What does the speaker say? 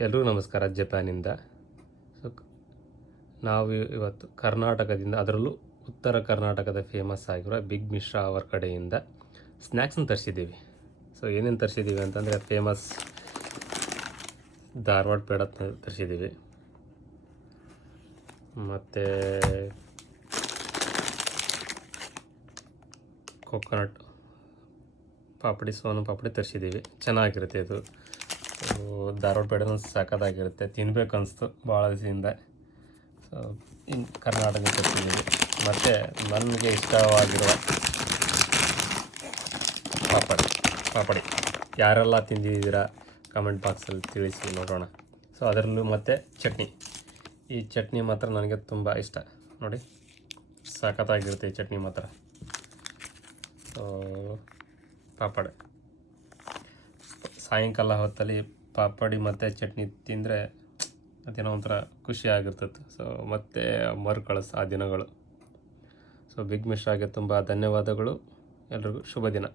ಎಲ್ರಿಗೂ ನಮಸ್ಕಾರ. ಜಪಾನಿಂದ. ಸೊ ನಾವು ಇವತ್ತು ಕರ್ನಾಟಕದಿಂದ, ಅದರಲ್ಲೂ ಉತ್ತರ ಕರ್ನಾಟಕದ ಫೇಮಸ್ ಆಗಿರೋ ಬಿಗ್ ಮಿಶ್ರಾ ಅವರ ಕಡೆಯಿಂದ ಸ್ನ್ಯಾಕ್ಸನ್ನು ತರಿಸಿದ್ದೀವಿ. ಸೊ ಏನೇನು ತರಿಸಿದ್ದೀವಿ ಅಂತಂದರೆ, ಫೇಮಸ್ ಧಾರವಾಡ ಪೇಡ ತರಿಸಿದ್ದೀವಿ, ಮತ್ತು ಕೊಕೊನಟ್ ಪಾಪಡಿ, ಸೋನು ಪಾಪಡಿ ತರಿಸಿದ್ದೀವಿ. ಚೆನ್ನಾಗಿರುತ್ತೆ ಇದು. ಧಾರವಾಡ ಪೇಡನೂ ಸಾಕಾಗಿರುತ್ತೆ, ತಿನ್ಬೇಕು ಅನಿಸ್ತು ಭಾಳ ದಿವಸದಿಂದ. ಸೊ ಕರ್ನಾಟಕ ತರಿಸಿದ್ದೀವಿ. ಮತ್ತು ನನಗೆ ಇಷ್ಟವಾಗಿರುವ ಪಾಪಡಿ ಯಾರೆಲ್ಲ ತಿಂದಿದ್ದೀರಾ ಕಮೆಂಟ್ ಬಾಕ್ಸಲ್ಲಿ ತಿಳಿಸಿ ನೋಡೋಣ. ಸೊ ಅದರಲ್ಲೂ ಮತ್ತು ಚಟ್ನಿ, ಈ ಚಟ್ನಿ ಮಾತ್ರ ನನಗೆ ತುಂಬ ಇಷ್ಟ. ನೋಡಿ, ಸಖತ್ತಾಗಿರುತ್ತೆ ಈ ಚಟ್ನಿ ಮಾತ್ರ. ಸೊ ಪಾಪಡ್, ಸಾಯಂಕಾಲ ಹೊತ್ತಲ್ಲಿ ಪಾಪಡಿ ಮತ್ತು ಚಟ್ನಿ ತಿಂದರೆ ಅದೇನೋ ಒಂಥರ ಖುಷಿ ಆಗಿರ್ತದೆ. ಸೊ ಮತ್ತೆ ಮರುಕಳಿಸ್ ಆ ದಿನಗಳು. ಸೊ ಬಿಗ್ ಮಿಶ್ರಾಗೆ ತುಂಬ ಧನ್ಯವಾದಗಳು. ಎಲ್ರಿಗೂ ಶುಭ ದಿನ.